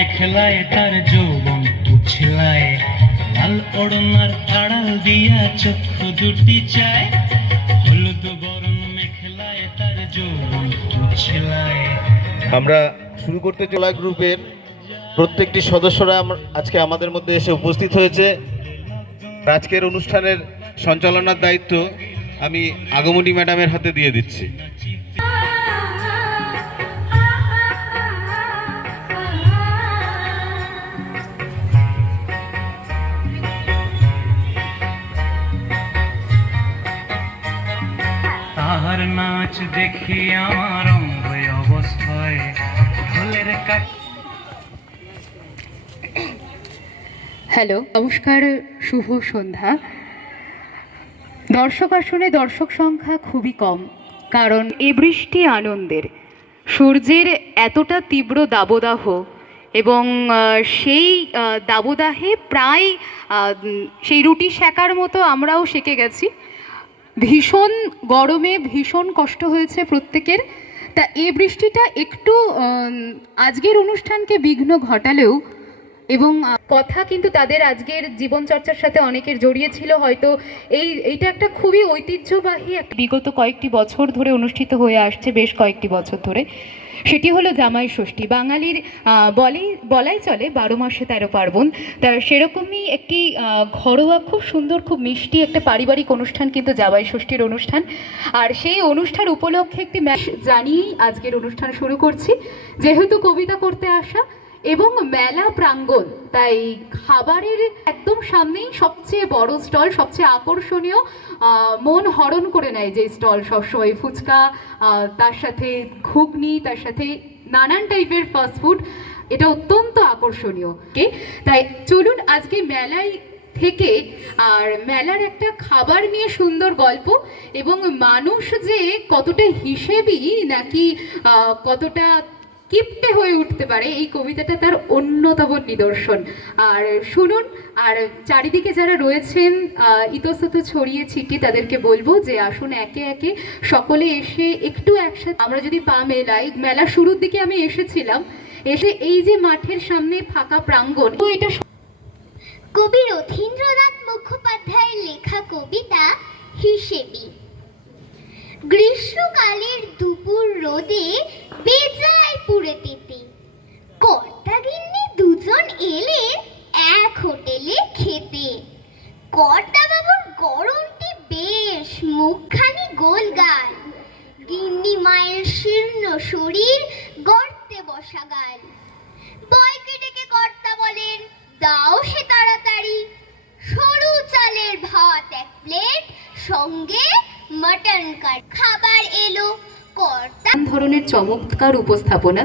মেখেলায় তার যৌবন উছলায়, লাল ওড়নার আড়াল দিয়া চক্ষু দুটি চায়, হলুদ বরণ মেখেলায় তার যৌবন উছলায়। আমরা শুরু করতে চলা গ্রুপের প্রত্যেকটি সদস্যরা আজকে আমাদের মধ্যে এসে উপস্থিত হয়েছে। আজকের অনুষ্ঠানের সঞ্চালনার দায়িত্ব আমি আগমনী ম্যাডামের হাতে দিয়ে দিচ্ছি। তাহার নাচ দেখি আমার অঙ্গ অবস্থায় ঢোলের কাঠ। হ্যালো, নমস্কার, শুভ সন্ধ্যা। দর্শক আসনে দর্শক সংখ্যা খুবই কম, কারণ এ বৃষ্টি আনন্দের, সূর্যের এতটা তীব্র দাবদাহ এবং সেই দাবদাহে প্রায় সেই রুটি সেকার মতো আমরাও সেকে গেছি। ভীষণ গরমে ভীষণ কষ্ট হয়েছে প্রত্যেকের। তা এই বৃষ্টিটা একটু আজকের অনুষ্ঠানকে বিঘ্ন ঘটালেও, এবং কথা কিন্তু তাদের আজকের জীবনচর্চার সাথে অনেকের জড়িয়ে ছিল। হয়তো এইটা একটা খুবই ঐতিহ্যবাহী বিগত কয়েকটি বছর ধরে অনুষ্ঠিত হয়ে আসছে, বেশ কয়েকটি বছর ধরে। সেটি হলো জামাই ষষ্ঠী। বাঙালির বলাই চলে 12 মাসে 13 পার্বণ। তার সেরকমই একটি ঘরোয়া, খুব সুন্দর, খুব মিষ্টি একটা পারিবারিক অনুষ্ঠান কিন্তু জামাই ষষ্ঠীর অনুষ্ঠান। আর সেই অনুষ্ঠান উপলক্ষে একটি জানিয়েই আজকের অনুষ্ঠান শুরু করছি। যেহেতু কবিতা করতে আসা এবং মেলা প্রাঙ্গণ, তাই খাবারের একদম সামনেই সবচেয়ে বড় স্টল, সবচেয়ে আকর্ষণীয়, মন হরণ করে নেয় যে স্টল সবসময়, ফুচকা, তার সাথে ঘুগনি, তার সাথে নানান টাইপের ফাস্টফুড, এটা অত্যন্ত আকর্ষণীয়। তাই চলুন আজকে মেলায় থেকে আর মেলার একটা খাবার নিয়ে সুন্দর গল্প, এবং মানুষ যে কতটা হিসেবি নাকি কতটা কিপ্টে হয়ে উঠতে পারে, এই কবিতাটা তার অন্যতম নিদর্শন। আর শুনুন, আর চারিদিকে যারা রয়েছেন ইতস্তত ছড়িয়ে ছিটি, তাদেরকে বলবো যে আসুন একে একে সকলে এসে একটু একসাথে আমরা যদি পা মেলাই। মেলার শুরুর দিকে আমি এসেছিলাম, এসে এই যে মাঠের সামনে ফাঁকা প্রাঙ্গণ, তো এটা কবি রথীন্দ্রনাথ মুখোপাধ্যায়ের লেখা কবিতা হিসেবি। গ্রীষ্মকালের দুপুর রোদে বেজায় পুড়ে তেতে, কর্তাগিন্নি দুজন এলে এক হোটেলে খেতে। কর্তা বাবুর গরমটি বেশ, মুখখানি গোলগাল, গিন্নি মায়ের শীর্ণ শরীর, গর্তে বসা গাল। বয়কে ডেকে কর্তা বলেন, দাও সে তাড়াতাড়ি সরু চালের ভাত 1 প্লেট, সঙ্গে মটন কারি। খাবার এলো। কর্তা ধরনের চমৎকার উপস্থাপনা।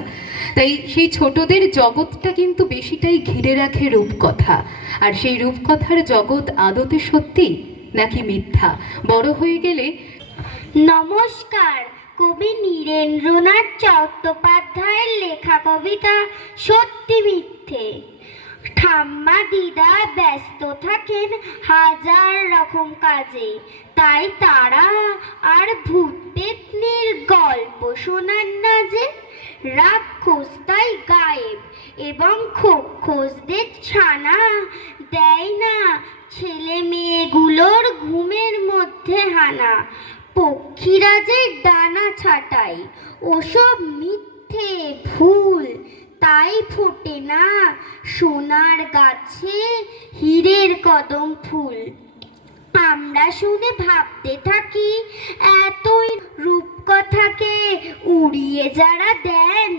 তাই সেই ছোটদের জগৎটা কিন্তু বেশিটাই ঘিরে রাখে রূপকথা। আর সেই রূপকথার জগৎ আদতে সত্যি নাকি মিথ্যা, বড় হয়ে গেলে। নমস্কার, কবি নীরেন্দ্রনাথ চট্টোপাধ্যায়ের লেখা কবিতা সত্যি মিথ্যে। ঠাম্মা দিদা ব্যস্ত থাকেন হাজার রকম কাজে, তাই তারা আর ভূত পেত্নীর গল্প শোনান না যে। রাক্ষস তাই গায়েব এবং খোকসদের ছানা দেয় না ছেলে মেয়েগুলোর ঘুমের মধ্যে হানা। পক্ষীরা যে ডানা ছাটাই, ওসব মিথ্যে ভুল, তাই ফোটে না সোনার গাছে হীরের কদম ফুল। আমরা শুনে ভাবতে থাকি এতই রূপকথাকে উড়িয়ে যারা দেন,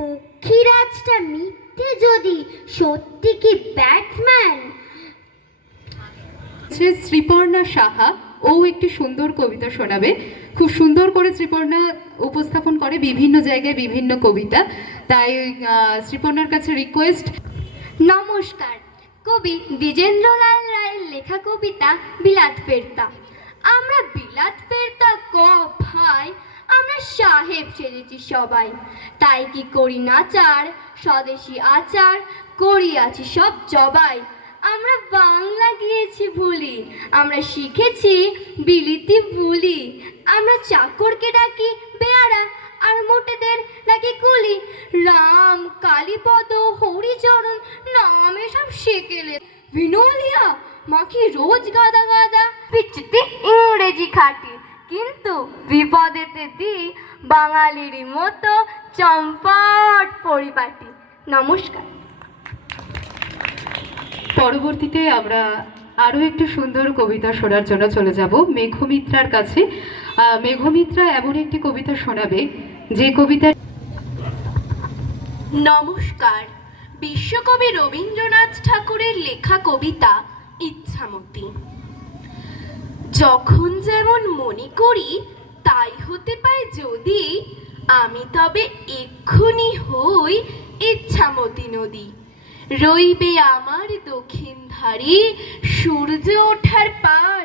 পক্ষীরাজটা মিথ্যে যদি সত্যি কি ব্যাটম্যান। শ্রীপর্ণা সাহা, ও একটি সুন্দর কবিতা শোনাবে। খুব সুন্দর করে শ্রীপর্ণা উপস্থাপন করে বিভিন্ন জায়গায় বিভিন্ন কবিতা। তাই শ্রীপর্ণার কাছে রিকোয়েস্ট। নমস্কার, কবি দ্বিজেন্দ্রলাল রায়ের লেখা কবিতা বিলাত ফেরতা। আমরা বিলাত ফেরতা ভাই, আমরা সাহেব সেজেছি সবাই, তাই কি করি নাচার, স্বদেশি আচার করিয়াছি সব জবাই। আমরা বাংলা গিয়েছি ভুলি, আমরা শিখেছি বিলিতি বুলি। আমরা চাকরকে ডাকি বেয়ারা, আর মোটেদের ডাকি কুলি। রাম, কালীপদ, হরিচরণ নাম এসব সেকেলে ভিনোলিয়া মাখি রোজ গাদা গাদা পিচিতে ইংরেজি খাটি, কিন্তু বিপদেতে দি বাঙালিরই মতো চম্পট পরিপাটি। নমস্কার। পরবর্তীতে আমরা আরও একটি সুন্দর কবিতা শোনার জন্য চলে যাব মেঘমিত্রার কাছে। মেঘমিত্রা এমন একটি কবিতা শোনাবে যে কবিতা। নমস্কার। বিশ্বকবি রবীন্দ্রনাথ ঠাকুরের লেখা কবিতা ইচ্ছামতি। যখন যেমন মনে করি তাই হতে পায় যদি, আমি তবে এক্ষুনি হই ইচ্ছামতি নদী। রইবে আমার দক্ষিণ ধারে সূর্য ওঠার পার,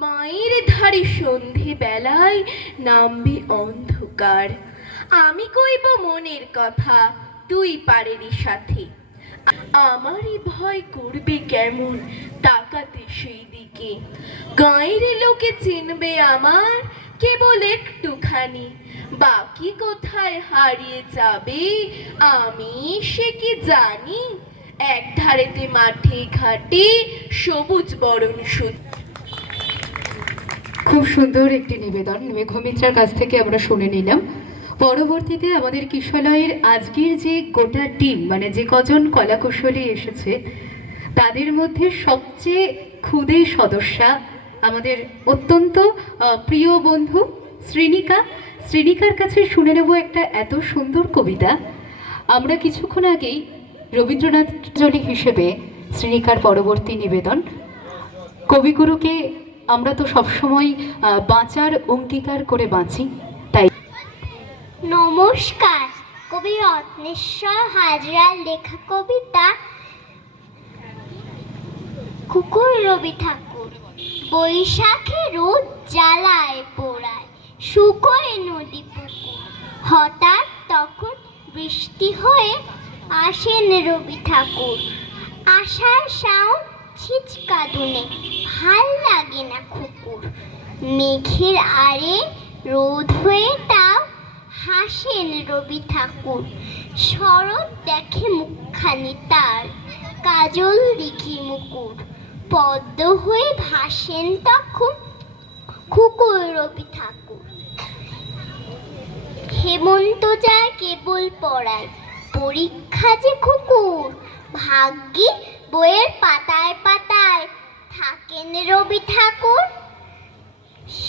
মায়ের ধারে সন্ধে বেলায় নামবে অন্ধকার। আমি কইব মনের কথা তুই পারেরই সাথে, আমারই ভয় করবে কেমন তাকাতে সেই দিকে। গাঁয়ের লোকে চিনবে আমার কেবল একটুখানি, বাকি কোথায় হারিয়ে যাবে আমি সে কি জানি। এক ধারেতে মাঠে ঘাটে সবুজ বরণ সুত। খুব সুন্দর একটি নিবেদন মেঘমিত্রার কাছ থেকে আমরা শুনে নিলাম। পরবর্তীতে আমাদের কিশলয়ের আজকের যে গোটা টিম, মানে যে কজন কলাকুশলী এসেছে তাদের মধ্যে সবচেয়ে ক্ষুদে সদস্যা আমাদের অত্যন্ত প্রিয় বন্ধু শ্রীনিকা। শ্রীনিকার কাছে শুনে নেব একটা এত সুন্দর কবিতা। আমরা কিছুক্ষণ আগেই রবীন্দ্রনাথ জনী হিসেবে শ্রীনিকার পরবর্তী নিবেদন। কবিগুরুকে আমরা তো সবসময় বাঁচার অঙ্গীকার করে বাঁচি, তাই। নমস্কার। কবি রত্নেশ্বর হাজরার লেখা কবিতা কুকুর রবি ঠাকুর। বৈশাখে রোদ জ্বালায় পোড়ায়, শুকোয় নদী পুকুর। হঠাৎ তখন বৃষ্টি হয়ে আসেন রবি ঠাকুর। আষাঢ় শাওন ছিচকা দুনে, ভাল লাগে না কুকুর। মেঘের আড়ে রোদ হয়ে তাও হাসেন রবি ঠাকুর। শরৎ দেখে মুখখানি তার, কাজল দেখি মুকুর। পদ্ম হয়ে ভাসেন তখন কুকুর রবি ঠাকুর। হেমন্ত যায় কেবল পড়ায়, পরীক্ষা যে কুকুর। ভাগ্যে বইয়ের পাতায় পাতায় থাকেন রবি ঠাকুর।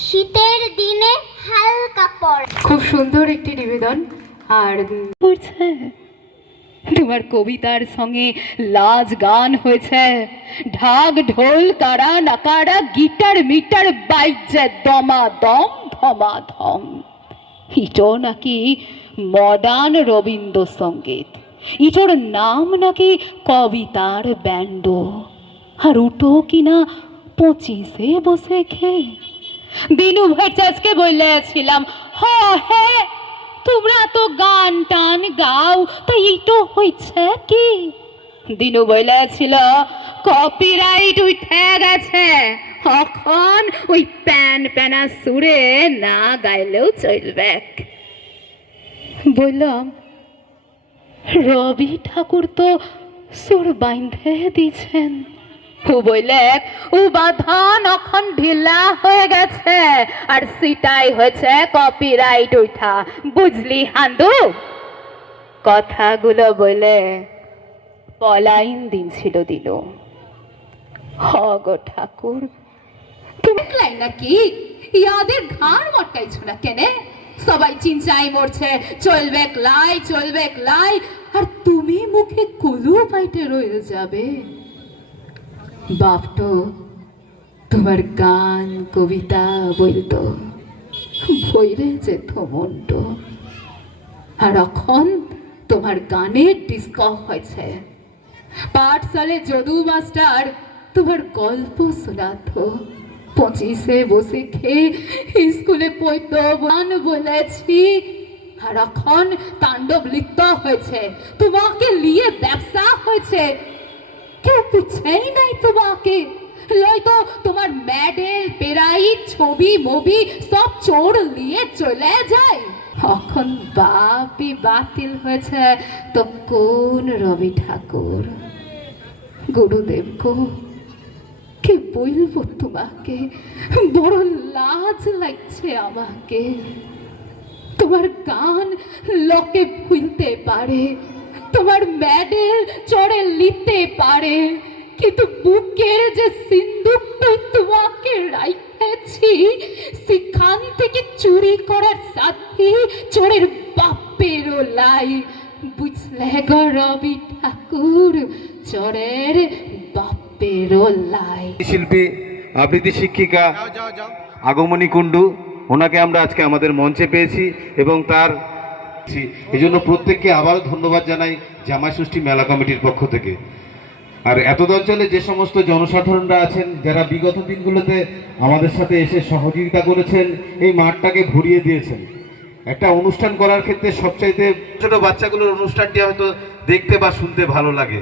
শীতের দিনে হালকা পড়া। খুব সুন্দর একটি নিবেদন। আর করছে তোমার কবিতার সঙ্গে লাজ গান হয়েছে, ঢাক ঢোল কারা নাকারা গিটার মিটার বাইজে দমাদম ধমাধম। ইটো নাকি মডার্ন রবীন্দ্রসঙ্গীত, ইটোর নাম নাকি কবিতার ব্যান্ড। আর উটো কিনা 25-এ বসে খেয়ে। দিনু ভট্টাচার্যকে বলেছিলাম, হ্যাঁ তোমরা তো গান টান গাও, তা ইটো হয়েছে কি? দিনু বলেছিল কপিরাইট উঠে গেছে, এখন ওই প্যান প্যানা সুরে না গাইলেও চলবে। বললাম রবি ঠাকুর তো সুর বাইন্ধে দিয়েছেন। ও বললে ও বাঁধন এখন ঢিলা হয়ে গেছে, আর সেটাই হয়েছে কপিরাইট উঠা, বুঝলি হান্দু? কথাগুলো বলে পলাইন দিন ছিল দিল। হ গো ঠাকুর, তুমি নাকি ইয়াদের ঘাড় মটকাইছো না কেনে? সবাই চিন্তায় মরছে, চলবে লাই, আর তুমি মুখে কুলু পাইটে রয়ে যাবে। বাপটো তোমার গান কবিতা বলতো, ভইরে যেত মনটো। আর এখন তোমার গানের ডিস্ক হয়েছে। পাঠশালে যদু মাস্টার তোমার গল্প শোনাতো, 25-এ বসে খেয়ে স্কুলে পড়তো গান বলেছি। আর এখন তাণ্ডব লিপ্ত হয়েছে, তোমাকে নিয়ে ব্যবসা হয়েছে। কেউ পিছেই নাই তোমাকে, লয়তো তোমার মেডেল প্রাইজ ছবি মবি সব চোর নিয়ে চলে যায়। এখন বাপই বাতিল হয়েছে তো কোন রবি ঠাকুর? গুরুদেব গো, কি বলবো তোমাকে, বড় লাজ লাগছে আমাকে। তোমার গান লোকে ভুলতে পারে, তোমার মেডেল চড়ে নিতে পারে, কিন্তু বুকের যে সিন্দুকটা তোমাকে রাখেছি সেখান থেকে চুরি করার সাথে চোরের বাপেরও লাই। বুঝলে গো রবি ঠাকুর, চোরের বাপেরও লাই। শিল্পী আবৃত্তি শিক্ষিকা আগমনী কুণ্ডু, ওনাকে আমরা আজকে আমাদের মঞ্চে পেয়েছি এবং তার এই জন্য প্রত্যেককে আবারও ধন্যবাদ জানাই জামাই ষষ্ঠী মেলা কমিটির পক্ষ থেকে। আর এতদ অঞ্চলে যে সমস্ত জনসাধারণরা আছেন যারা বিগত দিনগুলোতে আমাদের সাথে এসে সহযোগিতা করেছেন, এই মাঠটাকে ভরিয়ে দিয়েছেন। একটা অনুষ্ঠান করার ক্ষেত্রে সবচাইতে ছোট বাচ্চাগুলোর অনুষ্ঠানটি হয়তো দেখতে বা শুনতে ভালো লাগে।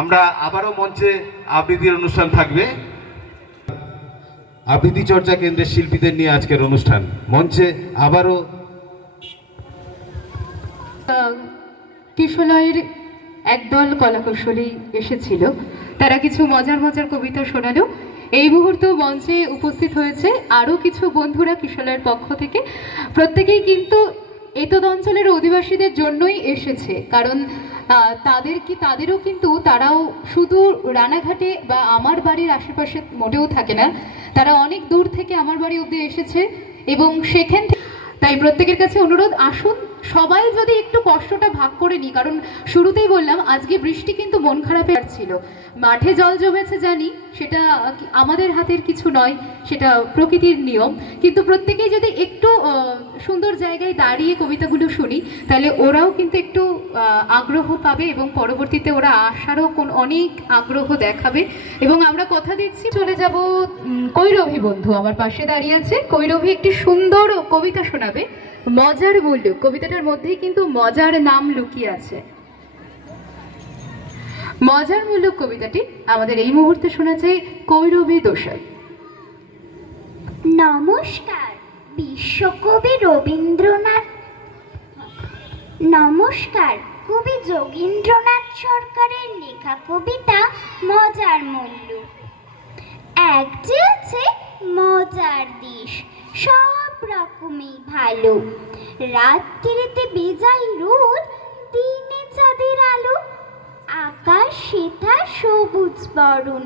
আমরা আবারও মঞ্চে আবৃত্তির অনুষ্ঠান থাকবে। আবৃত্তি চর্চা কেন্দ্রের শিল্পীদের নিয়ে আজকের অনুষ্ঠান মঞ্চে আবারও কিশলয়ের একদল কলাকুশলী এসেছিল, তারা কিছু মজার মজার কবিতা শোনালো। এই মুহূর্তে মঞ্চে উপস্থিত হয়েছে আরও কিছু বন্ধুরা কিশলয়ের পক্ষ থেকে। প্রত্যেকেই কিন্তু এতদ অঞ্চলের অধিবাসীদের জন্যই এসেছে, কারণ তাদেরও কিন্তু তারাও শুধু রানাঘাটে বা আমার বাড়ির আশেপাশে মোটেও থাকে না, তারা অনেক দূর থেকে আমার বাড়ি অবধি এসেছে এবং সেখান থেকে তাই প্রত্যেকের কাছে অনুরোধ, আসুন সবাই যদি একটু কষ্টটা ভাগ করে নিই, কারণ শুরুতেই বললাম আজকে বৃষ্টি কিন্তু মন খারাপের ছিল। মাঠে জল জমেছে জানি, সেটা আমাদের হাতের কিছু নয়, সেটা প্রকৃতির নিয়ম, কিন্তু প্রত্যেকেই যদি একটু সুন্দর জায়গায় দাঁড়িয়ে কবিতাগুলো শুনি তাহলে ওরাও কিন্তু একটু আগ্রহ পাবে এবং পরবর্তীতে ওরা আসারও অনেক আগ্রহ দেখাবে। এবং আমরা কথা দিচ্ছি চলে যাব কৈরভী বন্ধু আমার পাশে দাঁড়িয়ে আছে। কৈরভী একটি সুন্দর কবিতা শোনাবে, মজার মূল্য। কবিতাটার মধ্যেই কিন্তু মজার নাম লুকিয়ে আছে। মজার মূল্য কবিতাটি আমাদের এই মুহূর্তে শোনাচ্ছে কৈরভী দোসাই। নমস্কার, বিশ্বকবি রবীন্দ্রনাথ। নমস্কার, কবি যোগীন্দ্রনাথ সরকারের লেখা কবিতা মজার মূল্য। এক যে আছে মজার দেশ, সব রকমই ভালো। রাত্রিতে বেজাই রোদ, দিনে চাঁদের আলো। আকাশ সেথা সবুজ বরণ,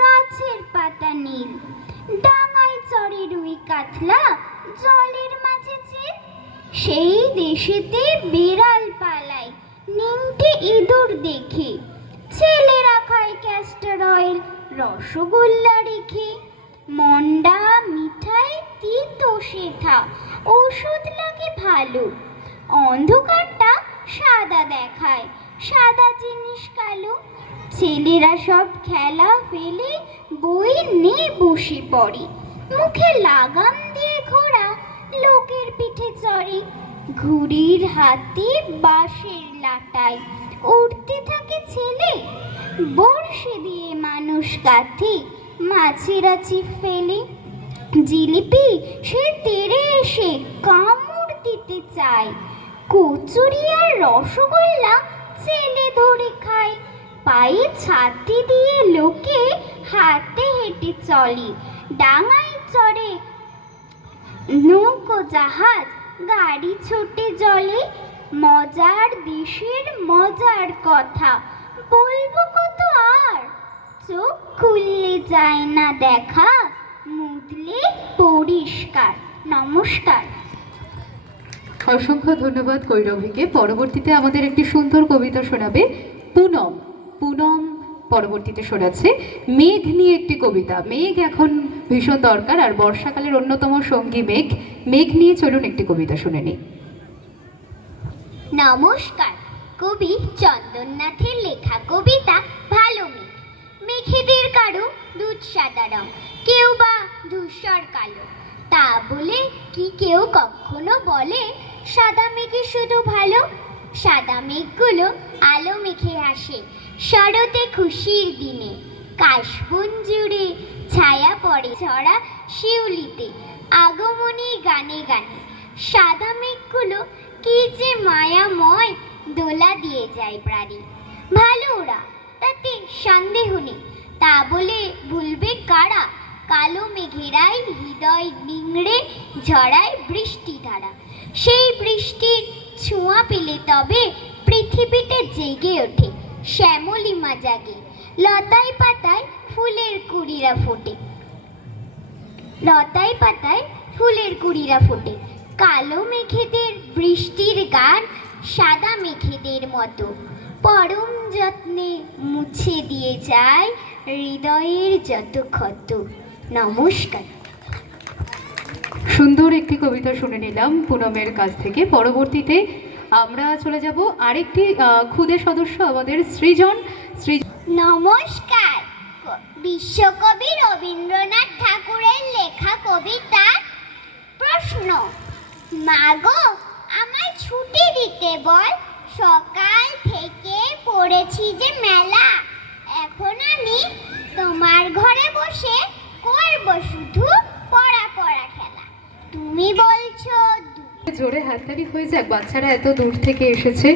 গাছের পাতা নীল। ডাঙায় চড়ে রুই কাতলা, জলের মাঝে চিল। সেই দেশেতে বিড়াল পালায়, নিমটে ইঁদুর দেখে। ছেলেরা খায় ক্যাস্টর অয়েল, রসগোল্লা রেখে। মন্ডা মিঠাই তিতো সেথা, ওষুধ লাগে ভালো। অন্ধকারটা সাদা দেখায়, সাদা জিনিস কালো। ছেলেরা সব খেলা ফেলে বই নিয়ে বসে পড়ে। মুখে লাগাম দিয়ে ঘোড়া লোকের পিঠে চড়ে। ঘুড়ির হাতে বাঁশের লাটায় উড়তে থাকে ছেলে। বড়শি দিয়ে মানুষ কাঁথে, মাছেরা ছিপ ফেলে। জিলিপি সে তেড়ে এসে কামড় দিতে চায়। কচুরি আর রসগোল্লা ছেলে ধরে খায়। পায়ে ছাতি দিয়ে লোকে হাতে হেঁটে চলে। ডাঙায় চড়ে নৌকো জাহাজ, গাড়ি ছোটে জলে। মজার দেশের মজার কথা বলবো কত আর। চোখ খুললে যায় না দেখা, মুদলে পরিষ্কার। নমস্কার। অসংখ্য ধন্যবাদ কৈরভীকে। পরবর্তীতে আমাদের একটি সুন্দর কবিতা শোনাবে পুনম। পুনম পরবর্তীতে শোনাচ্ছে মেঘ নিয়ে একটি কবিতা। মেঘ এখন ভীষণ দরকার, আর বর্ষাকালের অন্যতম সঙ্গী মেঘ। মেঘ নিয়ে চলুন একটি কবিতা শুনে নিই। নমস্কার, কবি চন্দননাথের লেখা কবিতা ভালো মেঘ। মেঘেদের কারো দুধ সাদা রং, কেউ বা ধূসর কালো। তা বলে কি কেউ কখনো বলে সাদা মেঘে শুধু ভালো? সাদা মেঘগুলো আলো মেঘে আসে শরতে খুশির দিনে। কাশবন জুড়ে ছায়া পড়ে ছড়া শিউলিতে, আগমনী গানে গানে। সাদা মেঘগুলো কি যে মায়াময়, দোলা দিয়ে যায় প্রাণী। ভালো ওরা, তাতে সন্দেহ নেই। তা বলে ভুলবে কারা? কালো মেঘেরাই হৃদয় নিংড়ে ঝরায় বৃষ্টি ধারা। সেই বৃষ্টির ছোঁয়া পেলে তবে পৃথিবীতে জেগে ওঠে শ্যামলিমা জাগে। লতায় পাতায় ফুলের কুড়িরা ফোটে, লতায় পাতায় ফুলের কুড়িরা ফোটে। কালো মেঘেদের বৃষ্টির গান সাদা মেঘেদের মতো পরম যত্নে মুছে দিয়ে যায় হৃদয়ের যত ক্ষত। নমস্কার। সুন্দর একটি কবিতা শুনে নিলাম পুনমের কাছ থেকে। পরবর্তীতে আমরা চলে যাব আরেকটি ক্ষুদে সদস্য, আমাদের সৃজন। নমস্কার। বিশ্বকবি রবীন্দ্রনাথ ঠাকুরের লেখা কবিতা। প্রশ্ন: মাগো, আমায় ছুটি দিতে বল, সকাল থেকে পড়েছি যে মেলা। এখন আমি তোমার ঘরে বসে করব শুধু পড়া পড়া খেলা। তুমি বলছো জোরে হাততালি হয়ে যাক, বাচ্চারা এত দূর থেকে এসেছে।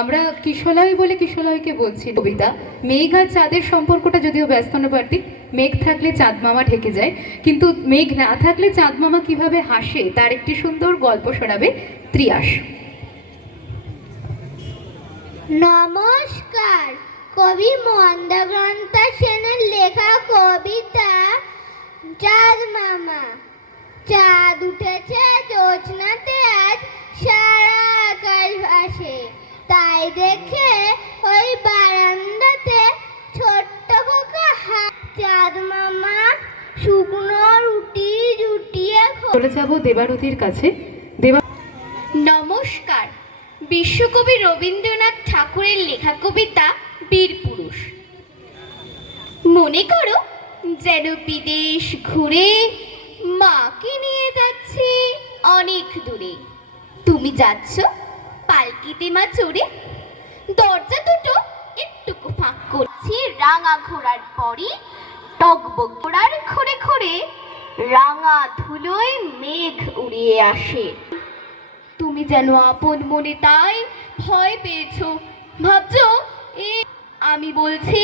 আমরা কিশলয় বলে কিশলয়কে বলছি। কবিতা মেঘ আর চাঁদের সম্পর্কটা যদিও ব্যস্তানুপাতিক, মেঘ থাকলে চাঁদ মামা ঢেকে যায়, কিন্তু মেঘ না থাকলে চাঁদ মামা কিভাবে হাসে তার একটি সুন্দর গল্প শোনাবে ত্রিয়াস। নমস্কার। কবি মন্দগ্রন্থা সেনের লেখা কবিতা চাঁদ মামা। চাঁদ উঠেছে জোছনাতে আজ, সারা আকাশ ভাসে। তাই দেখে ওই বারান্দাতে ছোট্ট খোকা চাঁদ মামা শুকনো রুটি জুটিয়ে চলে যাব দেবারতির কাছে। নমস্কার। বিশ্বকবি রবীন্দ্রনাথ ঠাকুরের লেখা কবিতা বীরপুরুষ। মনে করো যেন বিদেশ ঘুরে মাকে নিয়ে যাচ্ছি অনেক দূরে। তুমি যাচ্ছ পালকিতে মা চড়ে, দরজা দুটো একটুকু ফাঁক করছি রাঙা ঘোড়ার পরে, টকবক ঘোড়ার খড়ে খড়ে রাঙা ধুলোয় মেঘ উড়িয়ে আসে। তুমি যেন আপন মনে তাই ভয় পেয়েছো, ভাবছো আমি বলছি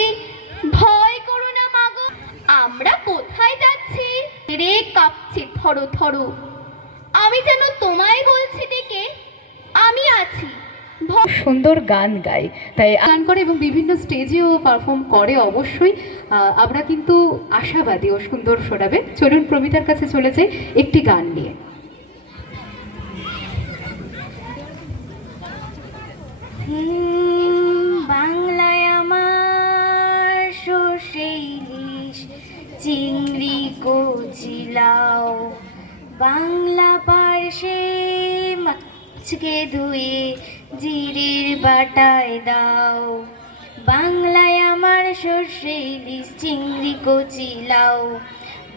ভয় করো না মাগো, আমরা কোথায় যাচ্ছি রে কাঁপছে থরো থরো। আমি যেন তোমায় বলছি ডেকে আমি আছি। সুন্দর গান গায়, তাই গান করে এবং বিভিন্ন স্টেজেও পারফর্ম করে। অবশ্যই আমরা কিন্তু আশাবাদী ও সুন্দর শোনাবে। চলুন প্রমিতার কাছে চলে যাই একটি গান নিয়ে। বাংলায় আমার সর্ষে ইলিশ চিংড়ি কচিলাও, বাংলা পার্শ্বে মাছকে ধুয়ে জিরের বাটায় দাও। বাংলায় আমার সর্ষে ইলিশ চিংড়ি কচিলাও,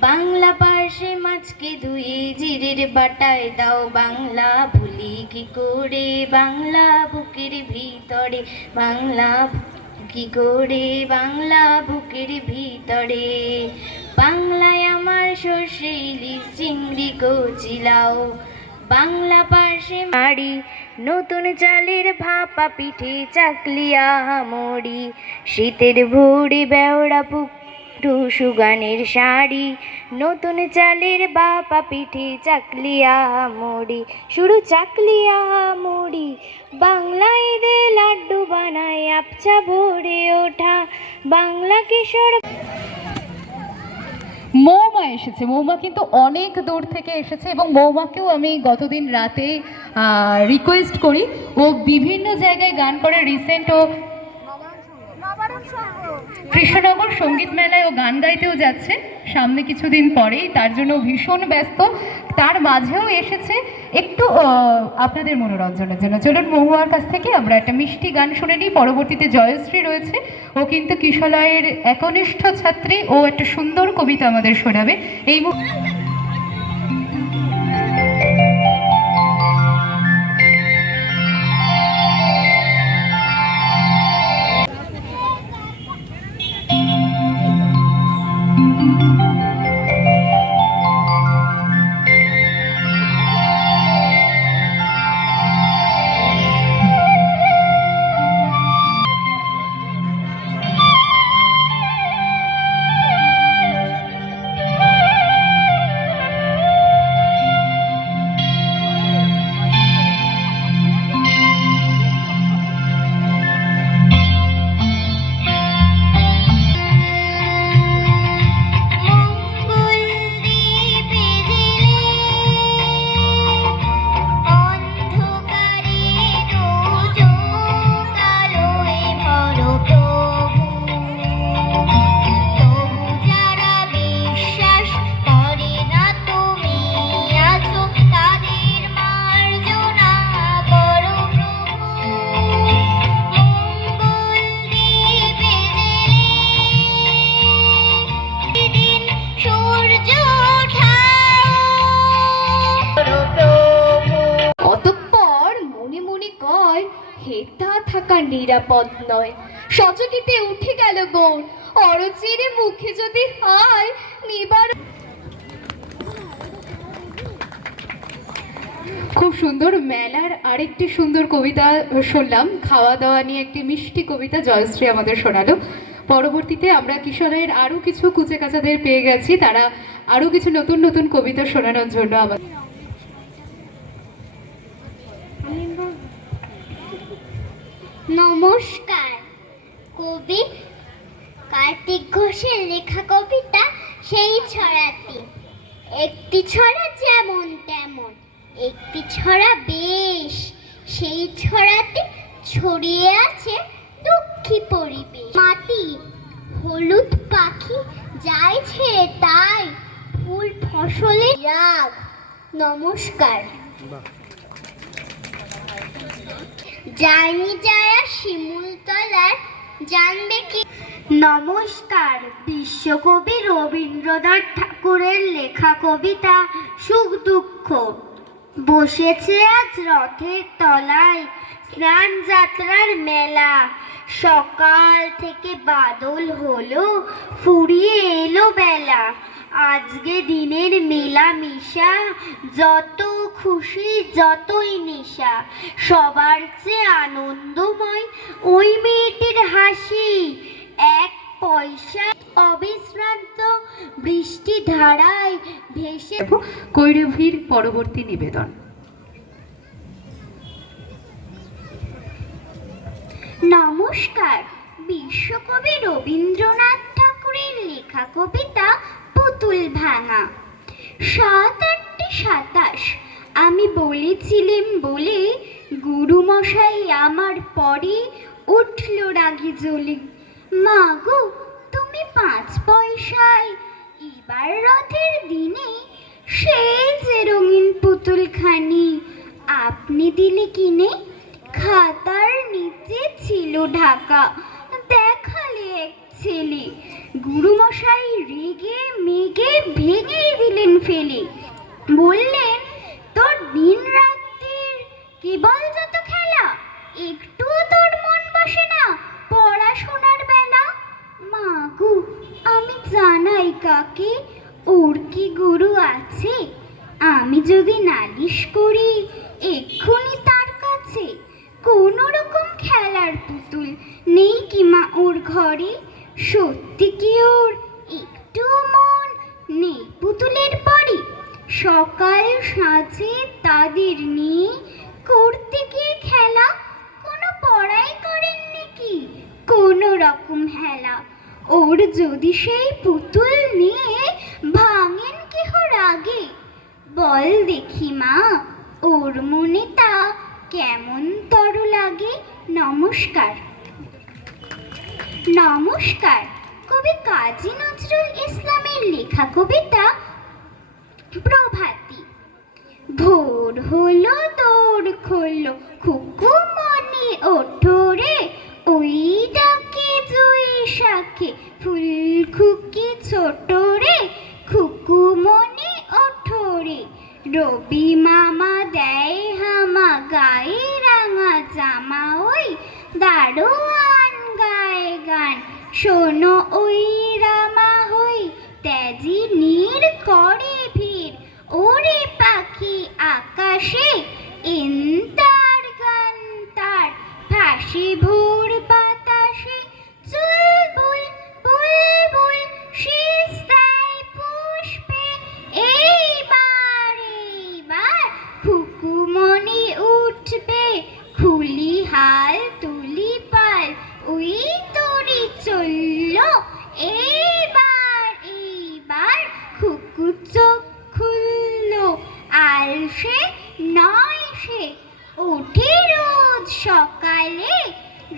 বাংলা পার্শ্বে মাছকে ধুয়ে জিরের বাটায় দাও। বাংলা ভুলি কি করে বাংলা বুকের ভিতরে, বাংলা কি করে বাংলা বুকের ভিতরে। বাংলায় আমার সর্ষে ইলিশ চিংড়ি কচিলাও, বাংলা পার্শ্বে মাড়ি নতুন চালের ভাপা পিঠে চাকলিয়া হামড়ি। শীতের ভুড়ি বেওড়া টুসু গানের শাড়ি, নতুন চালের বাপা পিঠে চাকলিয়া মুড়ি। শুরু চাকলিয়া মুড়ি বাংলায় দে লাড্ডু বানায় আপচা ভরে ওঠা বাংলা কিশোর। মৌমা এসেছে। মৌমা কিন্তু অনেক দূর থেকে এসেছে এবং মৌমাকেও আমি গতদিন রাতে রিকোয়েস্ট করি, ও বিভিন্ন জায়গায় গান করে। রিসেন্ট ও কৃষ্ণনগর সঙ্গীত মেলায় ও গান গাইতেও যাচ্ছে সামনে কিছুদিন পরেই, তার জন্য ভীষণ ব্যস্ত। তার মাঝেও এসেছে একটু আপনাদের মনোরঞ্জনের জন্য। চলুন মহুয়ার কাছ থেকে আমরা একটা মিষ্টি গান শুনে নিই। পরবর্তীতে জয়শ্রী রয়েছে, ও কিন্তু কিশলয়ের একনিষ্ঠ ছাত্রী, ও একটা সুন্দর কবিতা আমাদের শোনাবে এই হেতা থাকা নিরাপদ নয়। সচকিতে উঠে গেল বোন, অরচিরে মুখে যদি হায় নিবার। খুব সুন্দর। মেলার আরেকটি সুন্দর কবিতা শুনলাম, খাওয়া দাওয়া নিয়ে একটি মিষ্টি কবিতা জয়শ্রী আমাদের শোনালো। পরবর্তীতে আমরা কিশোরের আরও কিছু কুচে কাচাদের পেয়ে গেছি, তারা আরও কিছু নতুন নতুন কবিতা শোনানোর জন্য আমাদের। নমস্কার। কবি কার্তিক ঘোষের লেখা কবিতা সেই ছড়াটি। একটি ছড়া যেমন তেমন, একটি ছড়া বেশ। সেই ছড়াতে ছড়িয়ে আছে দুঃখী পরিবেশ। মাটি হলুদ পাখি যায় ছেড়ে তাই, ফুল ফসলে রাগ। নমস্কার। যায়নি যারা শিমুলতলার জানবে কি। নমস্কার। বিশ্বকবি রবীন্দ্রনাথ ঠাকুরের লেখা কবিতা সুখ দুঃখ। বসেছে আজ রথের তলায় স্নান যাত্রার মেলা। সকাল থেকে বাদল হলো, ফুরিয়ে এলো বেলা। আজকে দিনের মেলা মিশা, যত খুশি যতই নেশা। সবার চেয়ে আনন্দময় ওই মেয়েটির হাসি। এক পয়সা অবিশ্রান্ত বৃষ্টি ধারায় ভেসে। কৈরভীর পরবর্তী নিবেদন। নমস্কার। বিশ্বকবি রবীন্দ্রনাথ ঠাকুরের লেখা কবিতা পুতুল ভাঙা। ৭-৮-২৭ আমি বলেছিলাম বলে গুরুমশাই আমার পরে উঠল রাগি জ্বলে। মা গো তুমি 5 পয়সায় এবার রথের দিনে সেই যে রঙিন পুতুলখানি আপনি দিলে কিনে। খাতার নিচে ছিল ঢাকা, দেখালে এক ছেলে। গুরুমশাই রেগে মেগে ভেঙেই দিলেন ফেলে। বললেন তোর দিন রাত্রির কেবল যত খেলা, একটুও তোর মন বসে না পড়াশোনার বেলা। মা গো আমি জানাই কাকে, ওর কি গুরু আছে? আমি যদি নালিশ করি এক্ষুনি তার কাছে। কোনো রকম খেলার পুতুল নেই কি মা ওর ঘরে? সত্যি কি ওর একটু মন নেই পুতুলের পরে? সকাল সাঁঝে তাদের নিয়ে করতে গিয়ে খেলা, কোনো পড়াই করেননি কি কোনো রকম হেলা? ওর যদি সেই পুতুল নিয়ে ভাঙেন কেহ রাগে, বল দেখি মা ওর মনে তা কেমন তর লাগে। নমস্কার। নমস্কার। কবি কাজী নজরুল ইসলামের লেখা কবিতা প্রভাতী। ভোর হলো দৌড় খোলো, খুকু মনে ওঠো রে। ওই ডাকে জয়ী শাখে ফুল খুকি ছোট রে। খুকু মনে ওঠো রে। রবি মামা দেয় হামা, গায়ে রাঙা জামা। ওই দারোয়ান গায়ে গান, শোনো ওই রামা হই। তেজি নীর করে ভিড়, ওরে পাখি আকাশে। ইন্তার গান তার ফাঁসি ভোর বাতাসে। চুলবুল বুলবুল শীষ দেয় পুষ্পে। এইবার এইবার খুকুমনি উঠবে, খুলি হাল তুলি পাল। ওই তরি চলল এইবার এইবার, খুকু চোখ খুলল। আলসে নয় সে ওঠে রোজ সকালে।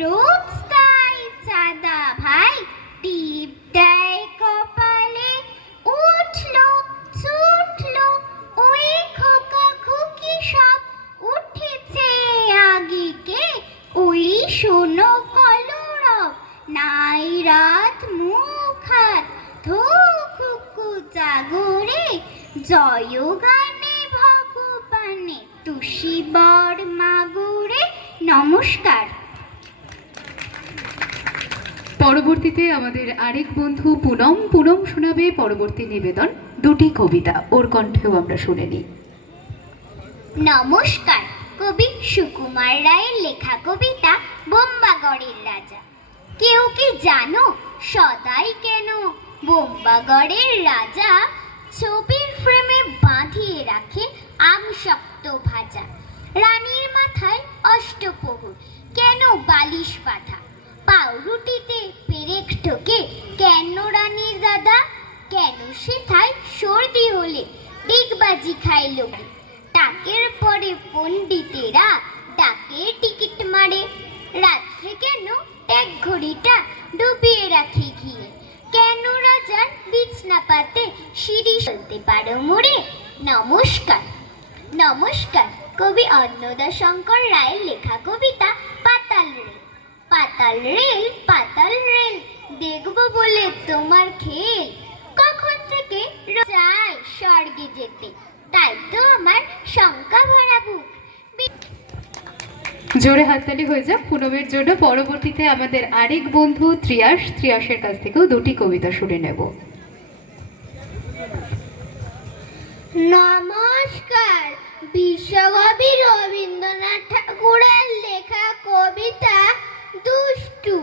রোজ তাই চাঁদা ভাই টিপ দেয় কপালে। উঠলো ছুটলো ওই খোকা খুকি সব, উঠেছে আগিকে ওই শোনো কলরব। নাই রাত মুখ হাত ধো খুকু জাগরে। জয় গানে ভগবানে তুষি বর মাগুরে। নমস্কার। পরবর্তীতে আমাদের আরেক বন্ধু পুনম শোনাবে পরবর্তী নিবেদন দুটি কবিতা, ওর কণ্ঠেও আমরা শুনে নিই। নমস্কার। কবি সুকুমার রায়ের লেখা কবিতা বোম্বাগড়ের রাজা। কেউ কি জানো সদাই কেন বোম্বাগড়ের রাজা ছবির ফ্রেমে বাঁধিয়ে রাখে আমশক্ত ভাজা? রানীর মাথায় অষ্টপ্রহর কেন বালিশ পাঠা? পাউরুটিতে পেরেক ঠোকে কেন রানীর দাদা? কেন সেথায় সর্দি হলে ডিগবাজি খায় লোকে? টাকের পরে পণ্ডিতেরা ডাকে টিকিট মারে। রাত্রে কেন ট্যাগ ঘড়িটা ডুবিয়ে রাখে ঘিয়ে? কেন রাজার বিছনা পাতে সিঁড়ি চলতে পারো মোড়ে? নমস্কার। নমস্কার। কবি অন্নদাশঙ্কর রায়ের লেখা কবিতা পাতাল রেল। পাতাল রেল পাতাল রেল দেখবো বলে তোমার খেল, কখন থেকে চাই স্বর্গে যেতে, তাই তো আমার শঙ্কা ভরা বুক। জোরে হাততালি হয়ে যাক পুনমের জন্য। পরবর্তীতে আমাদের আরেক বন্ধু ত্রিয়াসের কাছ থেকেও দুটি কবিতা শুনে নেব। নমস্কার। বিশ্বকবি রবীন্দ্রনাথ ঠাকুরের লেখা কবিতা দুষ্টু।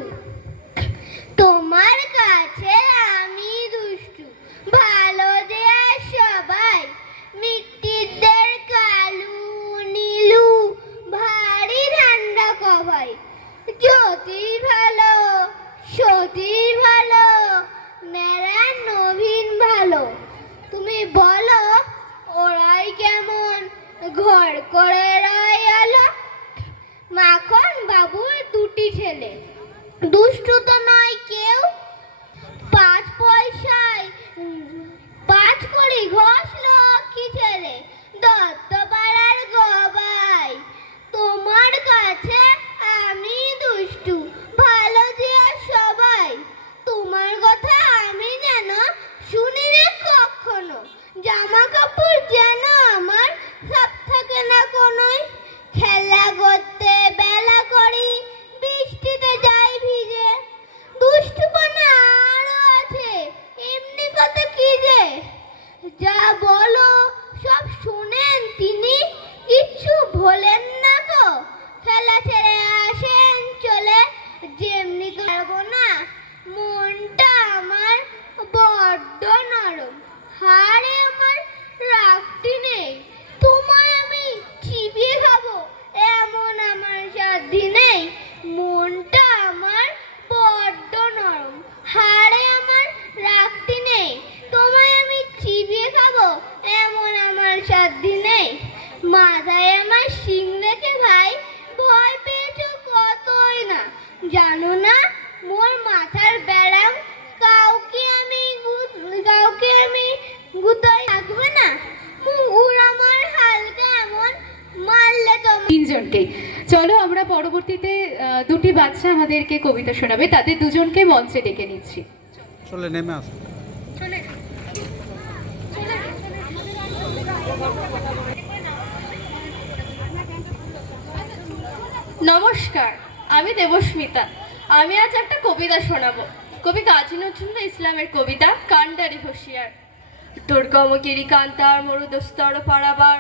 তোমার কাছে আমি দুষ্টু, ভালো দেয়া সবাই মিট্টিদের কালু নীলু ভারী ঠান্ডা কভাই। জ্যোতি ভালো, সতী ভালো, মেরা নবীন ভালো। তুমি বলো ওরাই কেমন ঘর করে রয় আলো? মাখন বাবুর দুটি ছেলে, দুষ্টু তো নয় কেউ। 5 পয়সায় 5 কড়ি ঘষলো কি ছেলে, দত্তপাড়ার গবাই। তোমার কাছে আমি দুষ্টু, ভালো দিয়া সবাই। তোমার কথা আমি যেন শুনি রে কখনো, জামা কাপড় যেন আমার সব থাকে না কোনোই। খেলা করতে বেলা করি, বৃষ্টিতে যাই ভিজে। দুষ্টুপনা আরো আছে, এমনি কথা কি যে? যা বলো সব শুনেন তিনি, কিচ্ছু ভোলেন না গো। খেলা ছেড়ে আসেন চলে, যেমনি করবো না। মনটা আমার বড্ড নরম, হাড়ে আমার রাগটি নেই। তোমায় আমি চিবিয়ে খাবো এমন আমার সাধ্যি নেই। মনটা আমার বড্ড নরম, হাড়ে আমার রাগটি নেই। তোমায় আমি চিবিয়ে খাবো এমন আমার সাধ্যি নেই। মাথায় আমার শিং রেখে ভাই ভয় পেয়েছো কতই না, জানো না মোর মাথার ব্যারাম কাউকে আমি গুতাই থাকবে না। মুগুর আমার হালকা এমন মারলে তো। তিনজনকেই চলো আমরা পরবর্তীতে দুটি বাচ্চা আমাদেরকে কবিতা শোনাবে, তাদের দুজনকে মঞ্চে ডেকে নিচ্ছি। চলে নেমে আস। নমস্কার, আমি দেবস্মিতা। আমি আজ একটা কবিতা শোনাবো। কবি কাজী নজরুল ইসলামের কবিতা কান্ডারি হুঁশিয়ার। দুর্গমগিরি কান্তার মরুদস্তর পারাবার,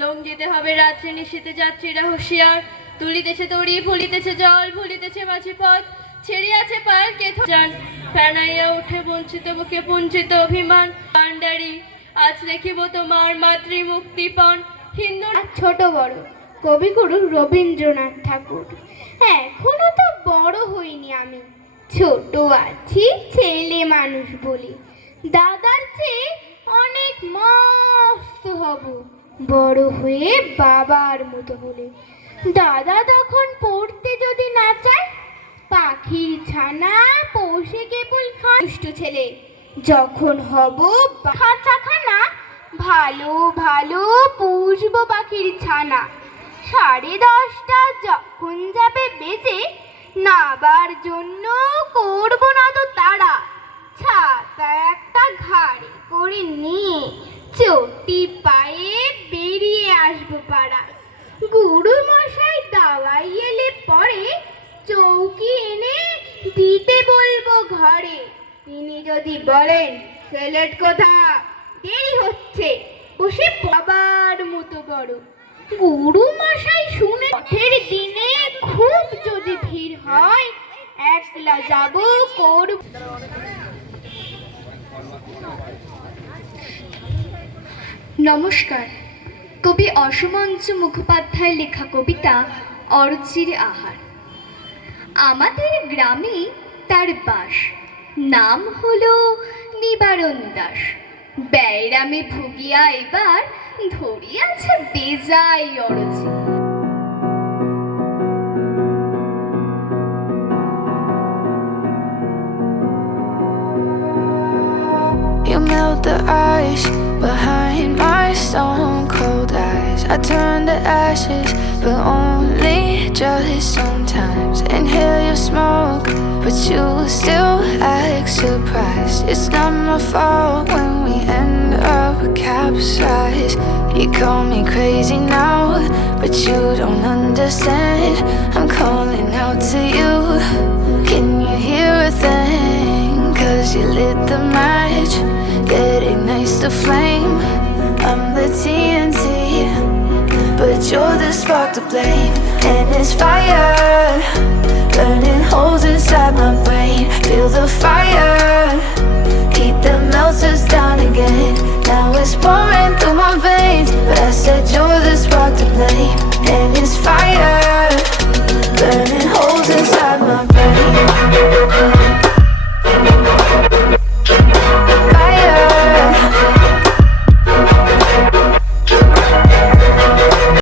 লঙ্ঘিতে হবে রাত্রি নিশীতে যাত্রীরা হুঁশিয়ার। তুলিতেছে তরি ভুলিতেছে জল, ভুলিতেছে মাঝি পথ, ছেড়িয়াছে পায়ের কেথ যান। ফেনাইয়া উঠে বঞ্চিত বুকে পুঞ্জিত অভিমান। কান্ডারি আজ দেখিব তোমার মাতৃ মুক্তিপণ। হিন্দু ছোট বড় কবিগুরু রবীন্দ্রনাথ ঠাকুর। এখনো তো বড় হইনি আমি, ছোট আছি ছেলে মানুষ বলি। দাদার চেয়ে অনেক মস্ত হব বড় হয়ে বাবার মতো হলে। দাদা তখন পড়তে যদি না চায়, পাখির ছানা পোষে কেবল খান। দুষ্টু ছেলে যখন হব খাঁচাখানা, ভালো ভালো পুষবো পাখির ছানা। 10:30 যখন যাবে বেজে, নাবার জন্য করবো না তো তারা। ছাতা একটা ঘাড়ে করে নিয়ে চটি পায়ে বেরিয়ে আসবো পাড়া। গুরু মশাই দাওয়াই এলে পরে চৌকি এনে দিতে বলবো ঘরে। তিনি যদি বলেন সেলেট কোথা, দেরি হচ্ছে, বসে বাবার মতো বড়। গুরু মশাই শুনে রথের দিনে খুব যদি ভিড় হয়, একলা যাব করব। নমস্কার। কবি অসমঞ্চ মুখোপাধ্যায় লেখা কবিতা অরুচির আহার। আমাদের গ্রামে তার বাস, নাম হলো নিবারণ দাস। ব্যয়রামে ভুগিয়া এবার ধরিয়াছে বেজাই অরুচি। You melt the ice behind my stone cold eyes. I turn to ashes, but only just sometimes. Inhale your smoke, but you still act surprised. It's not my fault when we end up capsized. You call me crazy now, but you don't understand. I'm calling out to you. Can you hear a thing? 'Cause you lit the match that ignites the flame. I'm the TNT, but you're the spark to blame. And it's fire, burning holes inside my brain. Feel the fire, heat that melts us down again. Now it's pouring through my veins, but I said you're the spark to blame. And it's fire, burning